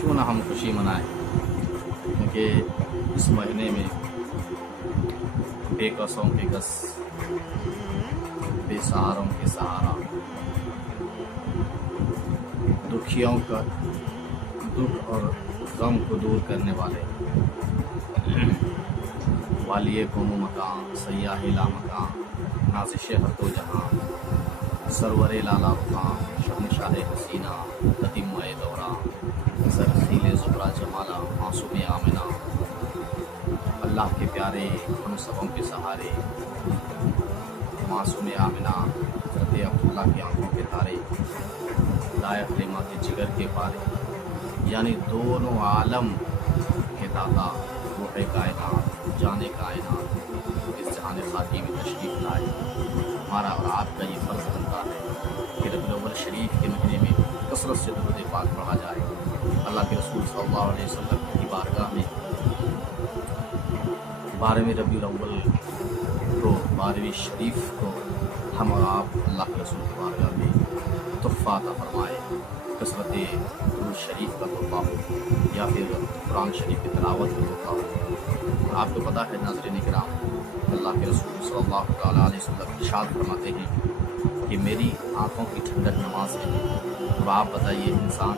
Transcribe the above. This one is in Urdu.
کیوں نہ ہم خوشی منائیں، کیونکہ اس مہینے میں بے کسوں کے کس، بے سہاروں کے سہارا، دکھیوں کا دکھ اور غم کو دور کرنے والے، والی قوم و مکان، سیاح لامکان، نازش حق و جہاں، سرور لالا رخاں، شہنشاہ حسینہ، قدیم دورہ، سرخیل زہرہ جمالہ، معصوم آمنہ، اللہ کے پیارے ہم سبوں کے سہارے، معصوم آمنہ، حضرت عبداللہ کی آنکھوں کے تارے، دائے حلیمہ کے جگر کے پارے، یعنی دونوں عالم کے داتا، روح کائنات، جان کائنات، اس جہان خاکی میں تشریف لائے۔ ہمارا اور آپ کا یہ فرض بنتا ہے کہ ربیع الاول شریف کے مہینے میں کثرت سے درود پاک پڑھا جائے۔ اللہ کے رسول صلی اللہ علیہ وسلم کی بارگاہ میں 12ویں ربیع الاول کو، 12ویں شریف کو ہم اور آپ اللہ کے رسول کی بارگاہ میں تحفہ عطا فرمائے، کثرت درود شریف کا تحفہ ہو یا پھر قرآن شریف کی تلاوت کا تحفہ ہو۔ اور آپ کو پتہ ہے ناظرین کرام، اللہ کے رسول صلی اللہ تعالیٰ علیہ وسلم ارشاد فرماتے ہیں کہ میری آنکھوں کی ٹھنڈک نماز ہے۔ اب آپ بتائیے انسان